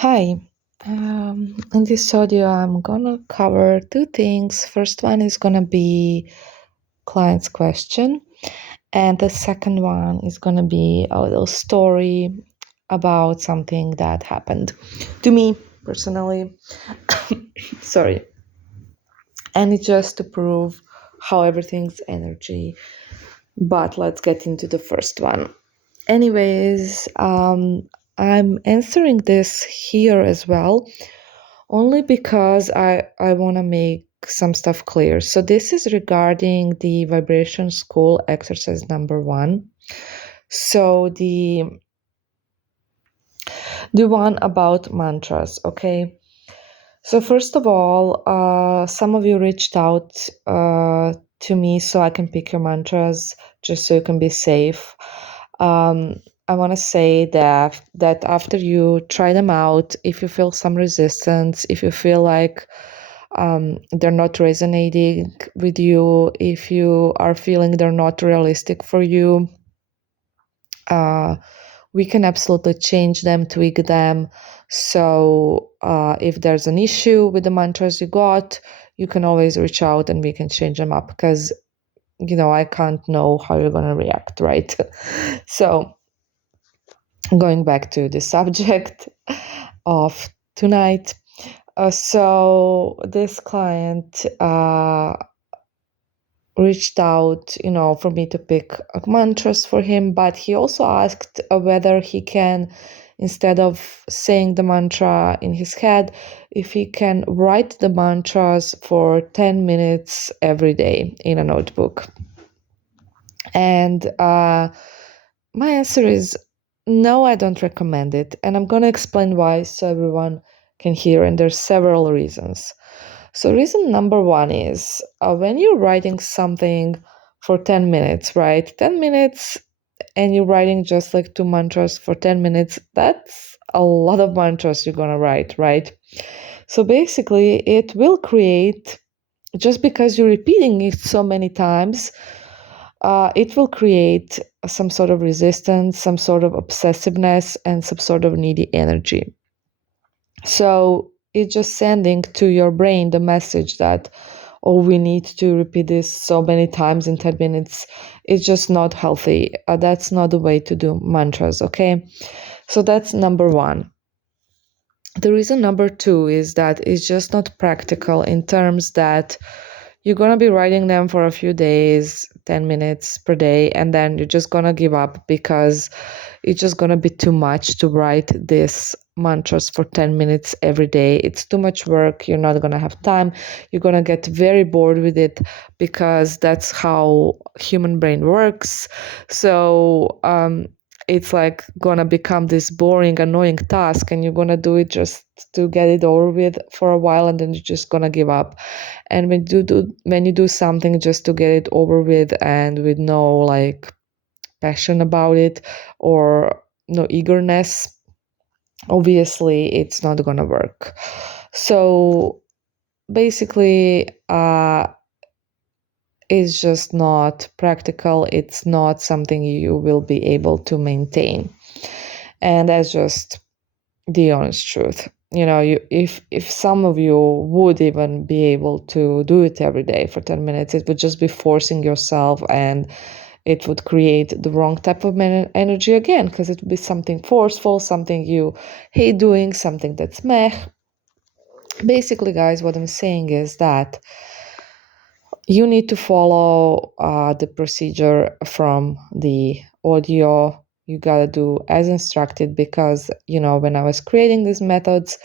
Hi. In this audio, I'm gonna cover two things. First one is gonna be client's question, and the second one is gonna be a little story about something that happened to me personally. Sorry. And it's just to prove how everything's energy. But let's get into the first one. Anyways, I'm answering this here as well only because I want to make some stuff clear. So this is regarding the vibration school exercise number 1. So the one about mantras, okay? So first of all, some of you reached out to me so I can pick your mantras just so you can be safe. I want to say that after you try them out, if you feel some resistance, if you feel like they're not resonating with you, if you are feeling they're not realistic for you, we can absolutely change them, tweak them. So if there's an issue with the mantras you got, you can always reach out and we can change them up because, I can't know how you're going to react, right? So going back to the subject of tonight. So this client reached out, for me to pick mantras for him, but he also asked whether he can, instead of saying the mantra in his head, if he can write the mantras for 10 minutes every day in a notebook. And my answer is no, I don't recommend it. And I'm going to explain why so everyone can hear. And there's several reasons. So, reason number one is when you're writing something for 10 minutes, right? 10 minutes, and you're writing just like 2 mantras for 10 minutes, that's a lot of mantras you're going to write, right? So, basically, it will create, just because you're repeating it so many times, it will create some sort of resistance, some sort of obsessiveness, and some sort of needy energy. So it's just sending to your brain the message that, oh, we need to repeat this so many times in 10 minutes. It's just not healthy. That's not the way to do mantras, okay? So that's number one. The reason number two is that it's just not practical in terms that you're going to be writing them for a few days, 10 minutes per day, and then you're just going to give up because it's just going to be too much to write these mantras for 10 minutes every day. It's too much work. You're not going to have time. You're going to get very bored with it because that's how human brain works. So, it's like gonna become this boring, annoying task, and you're gonna do it just to get it over with for a while, and then you're just gonna give up. And when you do something just to get it over with and with no like passion about it or no eagerness, obviously it's not gonna work. So basically, it's just not practical. It's not something you will be able to maintain. And that's just the honest truth. If some of you would even be able to do it every day for 10 minutes, it would just be forcing yourself, and it would create the wrong type of energy again, because it would be something forceful, something you hate doing, something that's meh. Basically, guys, what I'm saying is that you need to follow the procedure from the audio. You gotta do as instructed, because when I was creating these methods,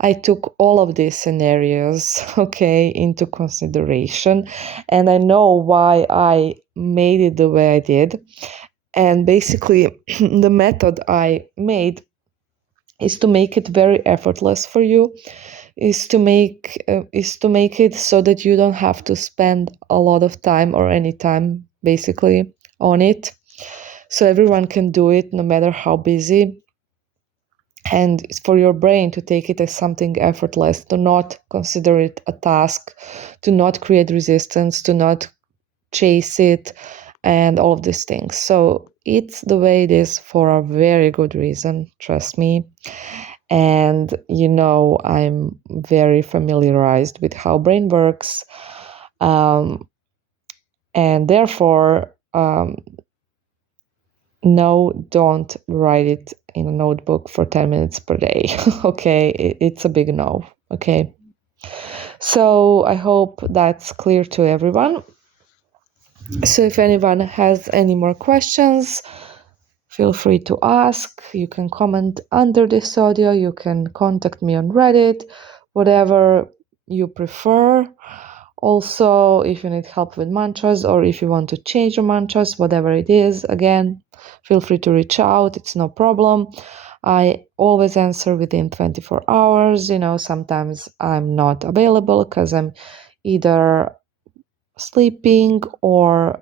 I took all of these scenarios, okay, into consideration, and I know why I made it the way I did. And basically, the method I made is to make it very effortless for you, is to make it so that you don't have to spend a lot of time or any time basically on it, so everyone can do it no matter how busy. And it's for your brain to take it as something effortless, to not consider it a task, to not create resistance, to not chase it, and all of these things. So it's the way it is for a very good reason, trust me. And I'm very familiarized with how brain works, um, and therefore, no, don't write it in a notebook for 10 minutes per day. Okay, it's a big no. Okay, so I hope that's clear to everyone. So if anyone has any more questions, feel free to ask. You can comment under this audio. You can contact me on Reddit, whatever you prefer. Also, if you need help with mantras or if you want to change your mantras, whatever it is, again, feel free to reach out. It's no problem. I always answer within 24 hours. Sometimes I'm not available because I'm either sleeping or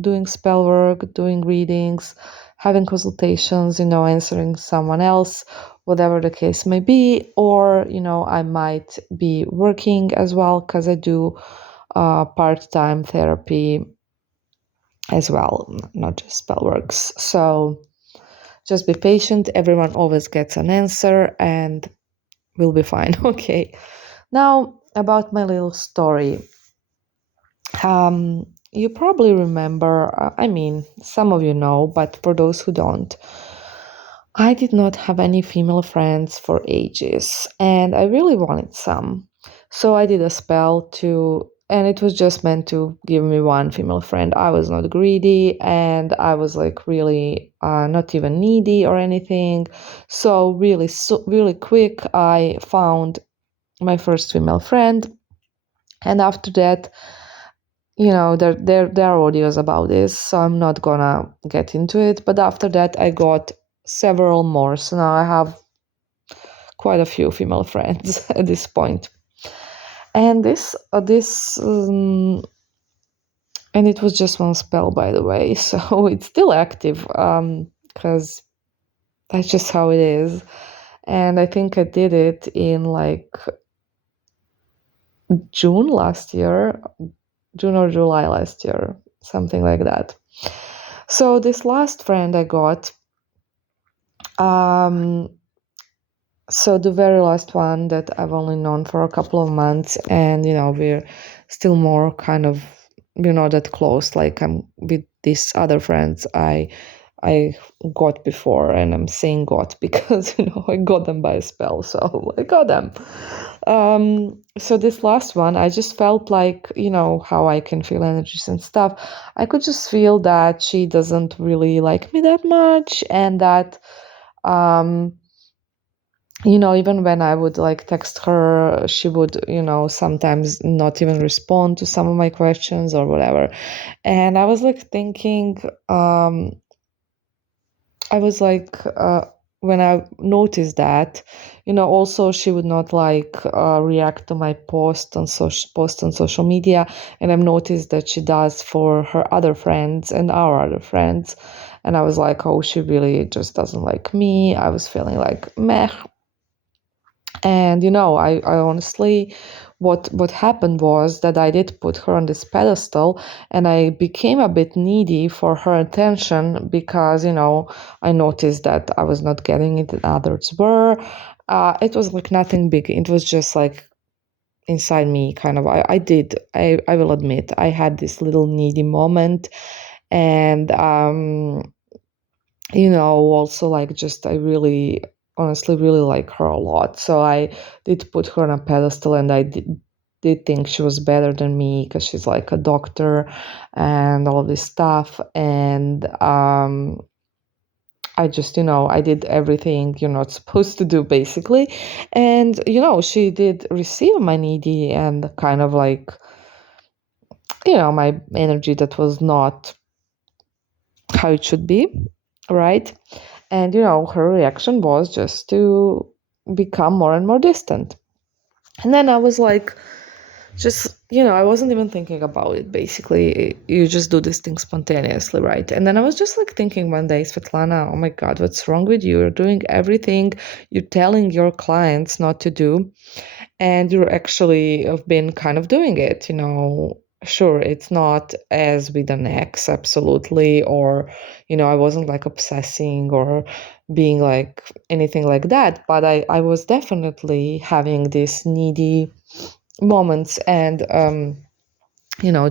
doing spell work, doing readings, having consultations, answering someone else, whatever the case may be. Or, I might be working as well because I do part-time therapy as well, not just spell works. So just be patient. Everyone always gets an answer and we'll be fine. Okay. Now, about my little story. You probably remember, some of you know, but for those who don't, I did not have any female friends for ages, and I really wanted some. So I did a spell and it was just meant to give me one female friend. I was not greedy, and I was like really not even needy or anything. So really quick, I found my first female friend, and after that, there are audios about this, so I'm not gonna get into it. But after that, I got several more. So now I have quite a few female friends at this point. And and it was just one spell, by the way. So it's still active, because that's just how it is. And I think I did it in like June last year, June or July last year, something like that. So this last friend I got, so the very last one that I've only known for a couple of months, and we're still more kind of that close. Like I'm with these other friends I got before, and I'm saying got because I got them by a spell, so I got them. So this last one, I just felt like how I can feel energies and stuff. I could just feel that she doesn't really like me that much, and that even when I would like text her, she would, sometimes not even respond to some of my questions or whatever. And I was like thinking, I was like, when I noticed that, also she would not like react to my post on social media, and I've noticed that she does for her other friends and our other friends, and I was like, oh, she really just doesn't like me. I was feeling like meh. And I honestly, what happened was that I did put her on this pedestal, and I became a bit needy for her attention because I noticed that I was not getting it and others were. It was like nothing big. It was just like inside me, kind of. I will admit, I had this little needy moment, and also like just I really honestly really like her a lot. So I did put her on a pedestal, and I did think she was better than me because she's like a doctor and all of this stuff. And I just, I did everything you're not supposed to do, basically. And, she did receive my needy and kind of like, my energy that was not how it should be, right? And, her reaction was just to become more and more distant. And then I was like, just, I wasn't even thinking about it, basically. You just do this thing spontaneously, right? And then I was just like thinking one day, Svetlana, oh my God, what's wrong with you? You're doing everything you're telling your clients not to do. And you're actually have been kind of doing it, Sure, it's not as with an ex, absolutely, or, I wasn't like obsessing or being like anything like that, but I was definitely having these needy moments and,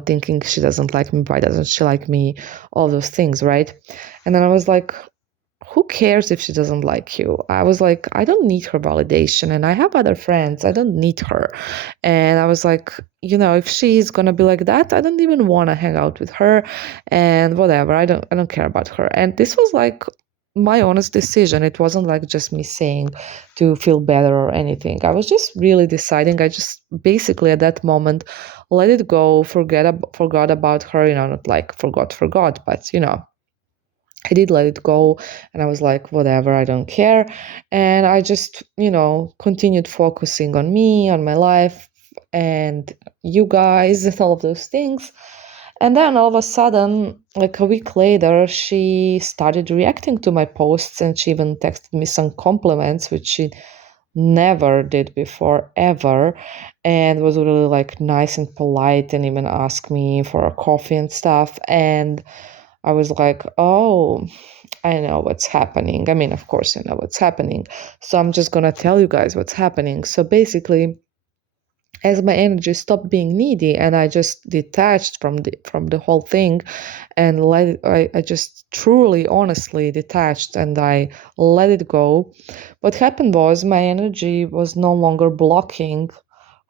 thinking she doesn't like me, why doesn't she like me, all those things, right? And then I was like, who cares if she doesn't like you? I was like, I don't need her validation and I have other friends. I don't need her. And I was like, if she's going to be like that, I don't even want to hang out with her and whatever. I don't care about her. And this was like my honest decision. It wasn't like just me saying to feel better or anything. I was just really deciding. I just basically at that moment let it go, forgot about her, not like forgot, but I did let it go and I was like, whatever, I don't care. And I just, continued focusing on me, on my life, and you guys, and all of those things. And then all of a sudden, like a week later, she started reacting to my posts and she even texted me some compliments, which she never did before, ever. And was really like nice and polite and even asked me for a coffee and stuff. And I was like, oh, I know what's happening. I mean, of course, I know what's happening. So I'm just going to tell you guys what's happening. So basically, as my energy stopped being needy and I just detached from the whole thing and I just truly honestly detached and I let it go. What happened was my energy was no longer blocking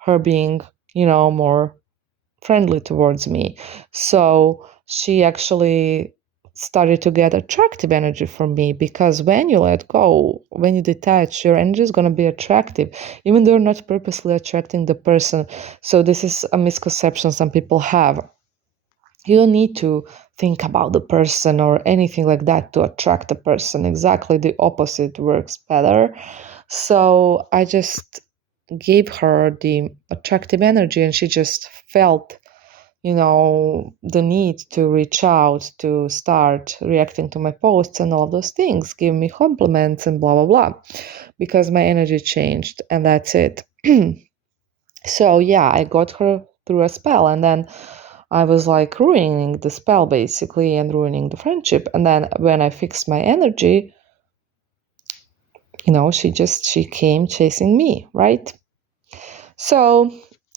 her being, more friendly towards me. So she actually started to get attractive energy from me because when you let go, when you detach, your energy is going to be attractive, even though you're not purposely attracting the person. So this is a misconception some people have. You don't need to think about the person or anything like that to attract a person. Exactly the opposite works better. So I just gave her the attractive energy and she just felt the need to reach out, to start reacting to my posts and all of those things, give me compliments and blah, blah, blah, because my energy changed and that's it. So, yeah, I got her through a spell and then I was like ruining the spell basically and ruining the friendship. And then when I fixed my energy, she came chasing me, right? So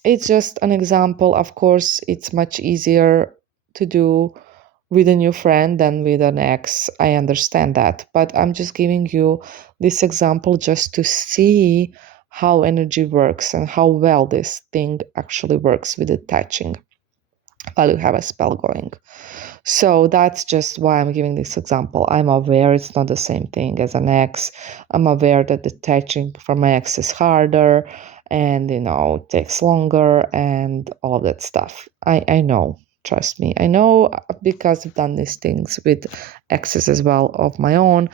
it's just an example. Of course, it's much easier to do with a new friend than with an ex. I understand that. But I'm just giving you this example just to see how energy works and how well this thing actually works with attaching while you have a spell going. So that's just why I'm giving this example. I'm aware it's not the same thing as an ex. I'm aware that detaching from my ex is harder and, takes longer and all of that stuff. I know. Trust me. I know because I've done these things with exes as well of my own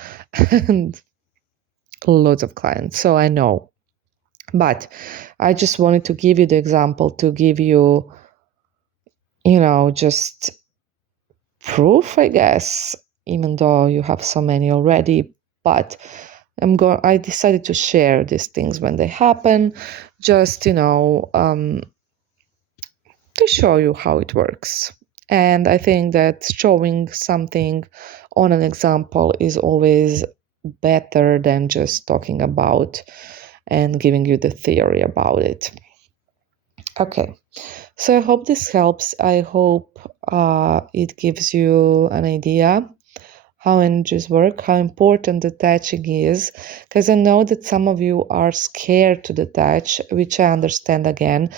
and loads of clients. So I know. But I just wanted to give you the example to give you, just proof, I guess, even though you have so many already. But I decided to share these things when they happen, just to show you how it works. And I think that showing something on an example is always better than just talking about and giving you the theory about it. Okay, so I hope this helps. I hope it gives you an idea how energies work, how important detaching is, because I know that some of you are scared to detach, which I understand again,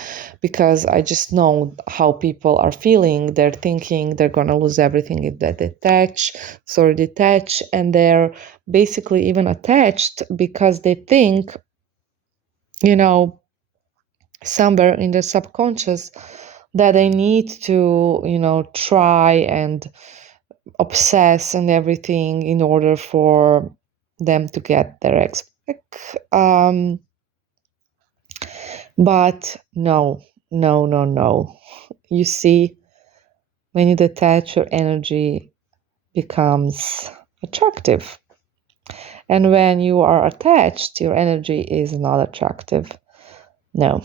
because I just know how people are feeling. They're thinking they're going to lose everything if they detach, and they're basically even attached because they think, you know, somewhere in their subconscious that they need to, try and obsess and everything in order for them to get their ex back. But no, no, no, no. You see, when you detach, your energy becomes attractive. And when you are attached, your energy is not attractive. No.